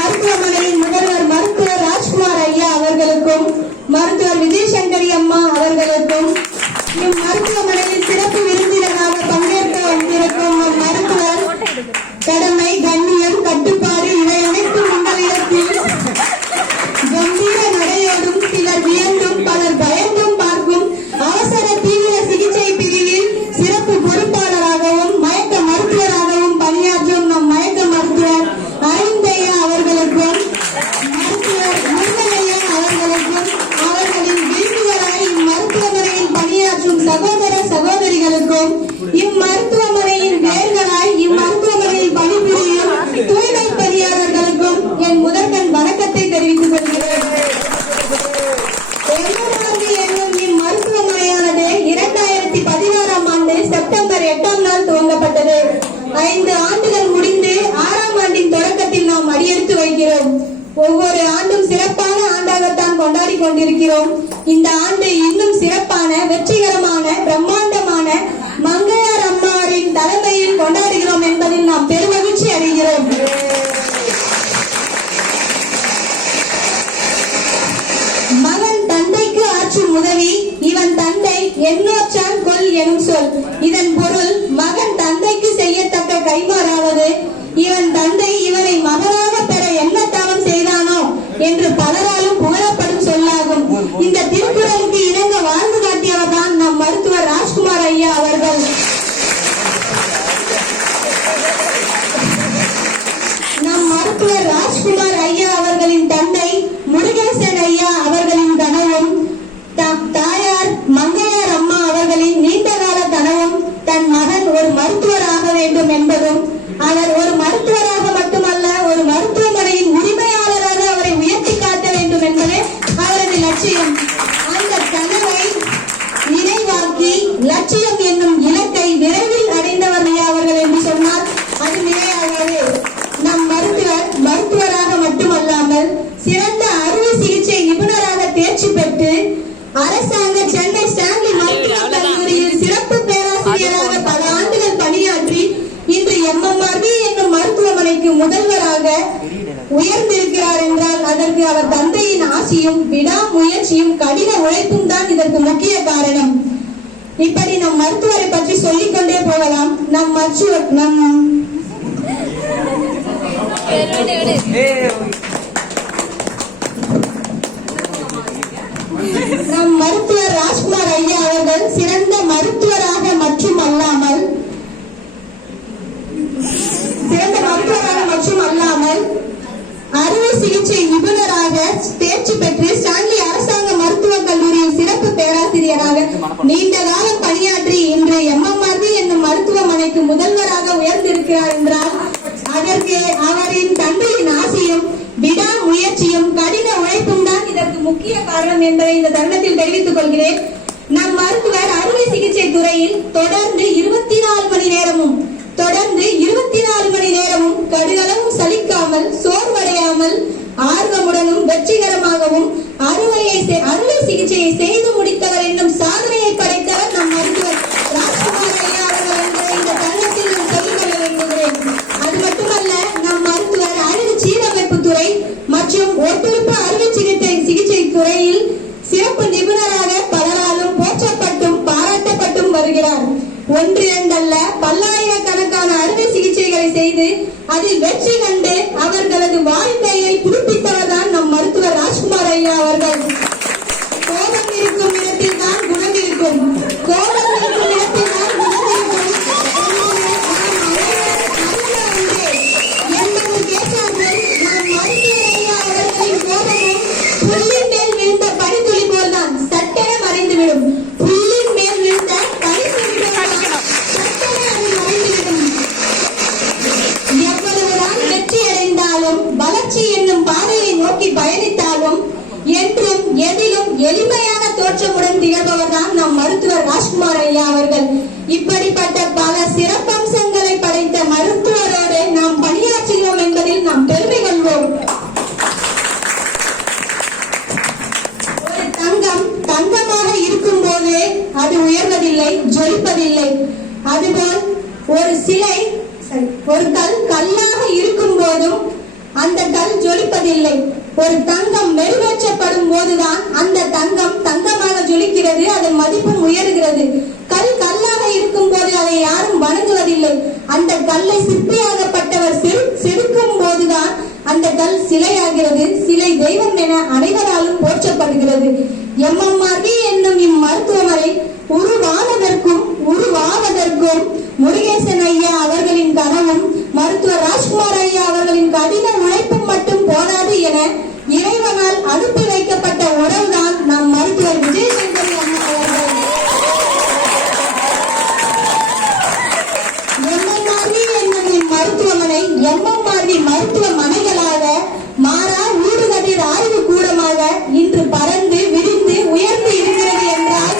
மருத்துவமனையின் முதல்வர் மருத்துவர் ராஜ்குமார் ஐயா அவர்களுக்கும், மருத்துவர் விஜயசங்கரி அம்மா அவர்களுக்கும், இம்மருத்துவமனையில் சிறப்பு விருந்தினராக பங்கேற்க வந்திருக்கும் மருத்துவர் கடமை, கண்ணியம், கட்டுப்பாடு இவை அனைத்தும் உங்களிடத்தில் கம்பீர நடையோடும் சிலர் வியந்தும் பலர் பயந்தும் பார்க்கும் அவசர தீவிர சிகிச்சை பிரிவில் சிறப்பு பொறுப்பாளராகவும் மயக்க மருத்துவராகவும் பணியாற்றும் நம் மயக்க மருத்துவர் அரவிந்தையா அவர்களுக்கும், மருத்துவர் முருகனையா அவர்களுக்கும், அவர்களின் விருந்தினராய் இம்மருத்துவமனையில் பணியாற்றும் சகோதர சகோதரிகளுக்கும், இம்மருத்துவமனையின் வேர்களாய் இம்மருத்துவமனையில் பணிபுரியும் தூய்மை பணியாளர்களுக்கும் என் முதற்கண் வணக்கத்தை தெரிவித்துக் கொள்கிறேன். என்னும் இம்மருத்துவமனையானது 2016ஆம் ஆண்டு செப்டம்பர் 8ஆம் நாள் துவங்கப்பட்டது. 5 ஆண்டுகள் முடிந்து 6ஆம் ஆண்டின் தொடக்கத்தில் நாம் அடியெடுத்து வைக்கிறோம். ஒவ்வொரு ஆண்டும் சிறப்பான ஆண்டாகத்தான் கொண்டாடி கொண்டிருக்கிறோம். இந்த ஆண்டு இன்னும் சிறப்பான, வெற்றிகரமான, பிரம்மாண்டமான மங்கையார் அம்மாரின் தலைமையில் கொண்டாடுகிறோம் என்பதில் நாம் பெருமகிழ்ச்சி அடைகிறோம். மகன் தந்தைக்கு ஆற்றும் உதவி இவன் தந்தை என்னோச்சான் கொல் எனும் சொல். இதன் பொருள் மகன் தந்தைக்கு செய்யத்தக்க கைமாறாவது இவன் தந்தை இவனை மகனாக பெற என்ன தவம் செய்தானோ என்று பலராலும் புகழப்படும் சொல்லாகும். இந்த திருக்குறளுக்கு இணங்க வாழ்ந்து காட்டியவர் தான் நம் மருத்துவர் ராஜ்குமார் ஐயா அவர்கள். நம் மருத்துவர் ராஜ்குமார் ஐயா அவர்களின் தந்தை முருகேசன் ஐயா அவர்களின் கனவும், தாயார் மங்கையார் அம்மா அவர்களின் நீண்டகால கனவும் தன் மகன் ஒரு மருத்துவராக வேண்டும் என்பதும், அவர் ஒரு மருத்துவராக மட்டுமல்ல ஒரு மருத்துவமனையின் உரிமையாளராக அவரை உயர்த்தி காட்ட வேண்டும் என்பதே அவரது லட்சியம். அந்த கனவை நினைவாக்கி லட்சியம் என்னும் இலக்கை விரைவில் அடைந்தவர் ஐயா அவர்கள் என்று சொன்னால் அது மிகையாகாது. நம் மருத்துவராக மட்டுமல்லாமல் சிறந்த அறுவை சிகிச்சை நிபுணராக தேர்ச்சி பெற்று அரசாங்க சென்னை ஸ்டான்லி மருத்துவக் கல்லூரியில் சிறப்பு பேராசிரியராக பல ஆண்டுகள் பணியாற்றி இன்று MMRV என்னும் மருத்துவமனைக்கு முதல்வராக உயர்ந்திருக்கிறார் என்றால் அதற்கு அவர் தந்தையின் ஆசியும் விடாமுயற்சியும் கடின உழைப்பும் தான் இதற்கு முக்கிய காரணம். இப்படி நம் மருத்துவரை பற்றி சொல்லிக்கொண்டே போகலாம். நம் மருத்துவர் ராஜ்குமார் ஐயா அவர்கள் சிறந்த மருத்துவராக மற்றும் அல்லாமல் அறுவை சிகிச்சை நிபுணராக தேர்ச்சி பெற்று ஸ்டான்லி அரசாங்க மருத்துவக் கல்லூரியில் சிறப்பு பேராசிரியராக நீண்ட காலம் பணியாற்றி இன்று MMRV என்னும் மருத்துவமனைக்கு முதல்வராக உயர்ந்திருக்கிறார் என்றால் அதற்கு அவரின் தந்தையின் ஆசையும் விடாமுயற்சியும் கடின உழைப்பும் தான் இதற்கு முக்கிய காரணம் என்பதை இந்த தருணத்தில் தெரிவித்துக் கொள்கிறேன். நம் மருத்துவர் அறுவை சிகிச்சை துறையில் தொடர்ந்து 24 மணி நேரமும் கடுகளவும் சலிக்காமல் சோர்வடையாமல் ஆர்வமுடனும் வெற்றிகரமாகவும் அறுவை சிகிச்சையை செய்து முடித்தவர் என்னும் சாதனையை படைத்தவர் நம் மருத்துவர் ராஜ்குமார் ஐயா அவர்கள் என்பதை இந்த தருணத்தில் நான் சொல்லிக்கொள்ள விரும்புகிறேன். அது மட்டுமல்ல, நம் மருத்துவர் அழகு சீரமைப்பு துறை மற்றும் ஒட்டுறுப்பு அறுவை சிகிச்சை துறையில் சிறப்பு நிபுணராக பலராலும் போற்றப்பட்டும் பாராட்டப்பட்டும் வருகிறார். 1-2 அல்ல, பல்லாயிரக்கணக்கான அறுவை சிகிச்சைகளை செய்து அதில் வெற்றி கண்டு அவர்களது வாழ்க்கையை புதுப்பித்தவர் தான் நம் மருத்துவர் ராஜ்குமார் ஐயா அவர்கள். கோபம் இருக்கும் இடத்தில் தான் குணம் இருக்கும். கோபம் இருக்கும் இடத்தில் தான் குணம் இருக்கும் என்பது கேட்டார்கள். நம் மருத்துவர் ஐயா அவர்களின் கோபமும் புல்லின் மேல் விழுந்த பனித்துளி போல்தான் சட்டென மறைந்துவிடும். புல்லின் மேல் விழுந்த பனித்துளி எவ்வளவுதான் வெற்றி அடைந்தாலும் வளர்ச்சி என்னும் பாதையை நோக்கி பயணித்தாலும் என்றும் எதிலும் எளிமையான தோற்றமுடன் திகழ்பவர் தான் நம் மருத்துவர் ராஜ்குமார் ஒரு கல் கல்லாக இருக்கும் போதும் அந்த கல் ஜொலிப்பதில்லை. ஒரு தங்கம் மெருகேற்றப்படும் போதுதான் அந்த தங்கம் தங்கமாக ஜொலிக்கிறது, அதன் மதிப்பும் உயர்கிறது. கல் கல்லாக இருக்கும் போது அதை யாரும் வணங்குவதில்லை. அந்த கல்லை சிற்பியாகப்பட்டவர் செதுக்கும் போதுதான் அந்த கல் சிலையாகிறது. சிலை தெய்வம் என அனைவராலும் போற்றப்படுகிறது. எம்எம்ஆர்வி என்னும் இம்மருத்துவமனை உருவாவதற்கும் முருகேசன் ஐயா அவர்களின் கனவும் மருத்துவர் ராஜ்குமார் ஐயா அவர்களின் கடின உழைப்பும் மட்டும் போதாது என இறைவனால் அனுப்பி வைக்கப்பட்ட உறவுதான் நம் மருத்துவர் விஜயசங்கரி அம்மா அவர்கள். எம்எம்ஆர்வி என்னும் இம்மருத்துவமனை எம்எம்ஆர்வி மருத்துவமனைகளாக மாறா ஊடுகதிர் ஆய்வு கூடமாக இன்று பறந்து விரிந்து உயர்ந்து இருக்கிறது என்றால்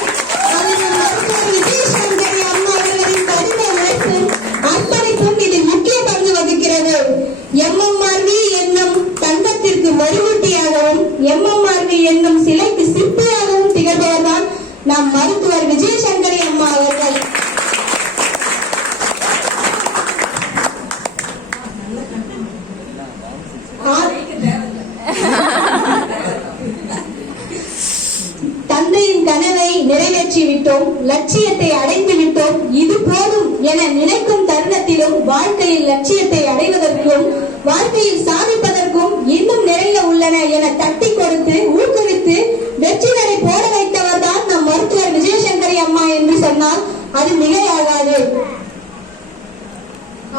அது நம் மருத்துவர் விஜயசங்கரி அம்மா அவர்களின் கடின உழைப்பும் அர்ப்பணிப்பும் இதில் முக்கிய பங்கு வகிக்கிறது. எம்எம்ஆர்வி என்னும் தங்கத்திற்கு வலுவூட்டியாகவும் எம்எம்ஆர்வி என்னும் சிலைக்கு சிற்பியாகவும் திகழ்பவர்தான் நம் மருத்துவர் விஜயசங்கரி அம்மா அவர்கள். தந்தையின் கனவை நிறைவேற்றி விட்டோம், லட்சியத்தை அடைந்து விட்டோம், இது போதும் என நினைக்கும் தருணத்திலும் வாழ்க்கையில் லட்சியத்தை அடைவதற்கும் வாழ்க்கையில் சாதிப்பதற்கும் இன்னும் நிறைய உள்ளன என தட்டி கொடுத்து ஊக்குவித்து வெற்றி நடை போட வைத்தவர் தான் நம் மருத்துவர் விஜயசங்கரி அம்மா என்று சொன்னால் அது மிகையாகாது.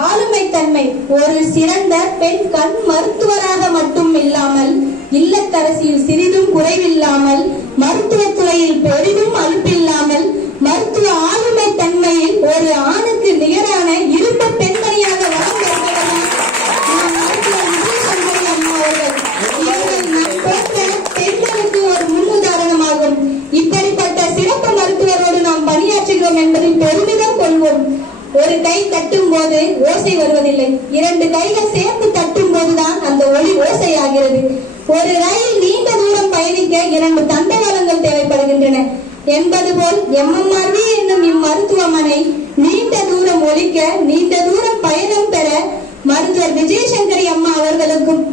ஆளுமைத்தன்மை. ஒரு சிறந்த பெண் கண் மருத்துவராக மட்டும் இல்லாமல் இல்லத்தரசியில் சிறிதும் குறைவில்லாமல் மருத்துவத்துறையில் பெரிதும் அலுப்பில்லாமல் மருத்துவ ஆளுமை தன்மையில் ஒரு ஆணுக்கு நிகரான இரும்பு பெண்மணியாக வளம் வருகிறவர் மருத்துவர் விஜயசங்கரி அம்மா அவர்கள். இவர்கள் நம் போன்ற பெண்களுக்கு ஒரு முன்னுதாரணமாகும். இப்படிப்பட்ட சிறப்பு மருத்துவரோடு நாம் பணியாற்றுகிறோம் என்பதில் பெருமிதம் கொள்வோம். ஒரு கை தட்டும் போது ஓசை வருவதில்லை, இரண்டு கைகள் சேர்ந்து தட்டும் போதுதான் அந்த ஒளி ஓசையாகிறது. ஒரு ரயில் நீண்ட தூரம் பயணிக்க இரண்டு தண்டவாளங்கள் தேவைப்படுகின்றன என்பது போல் எம்எம்ஆர்வி என்னும் இம்மருத்துவமனை நீண்ட தூரம் ஒலிக்க நீண்ட தூரம் பயணம் பெற மருத்துவர் விஜயசங்கரி அம்மா அவர்களுக்கும்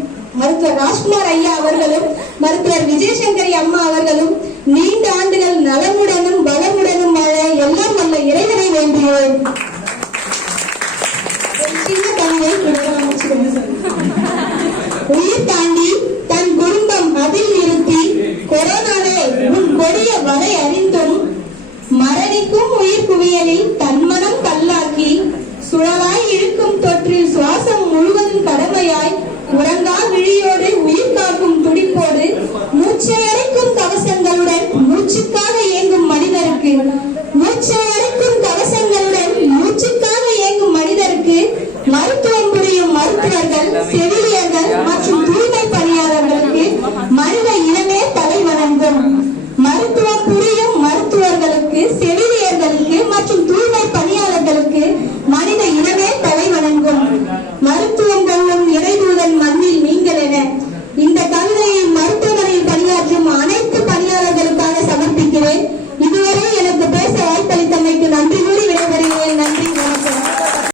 மருத்துவர் ராஜ்குமார் ஐயா அவர்களும் மருத்துவர் விஜயசங்கரி அம்மா அவர்களும் நீண்ட ஆண்டுகள் நலமுடனும் பலமுடனும் வாழ எல்லாம் வல்ல இறைவனை வேண்டுகிறோம். உயிர் தாண்டி தன் குடும்பம் அதில் நிறுத்தி கொரோனாவை உன் கொடிய வகை அறிந்தும் மரணிக்கும் உயிர் குவியலில் தன்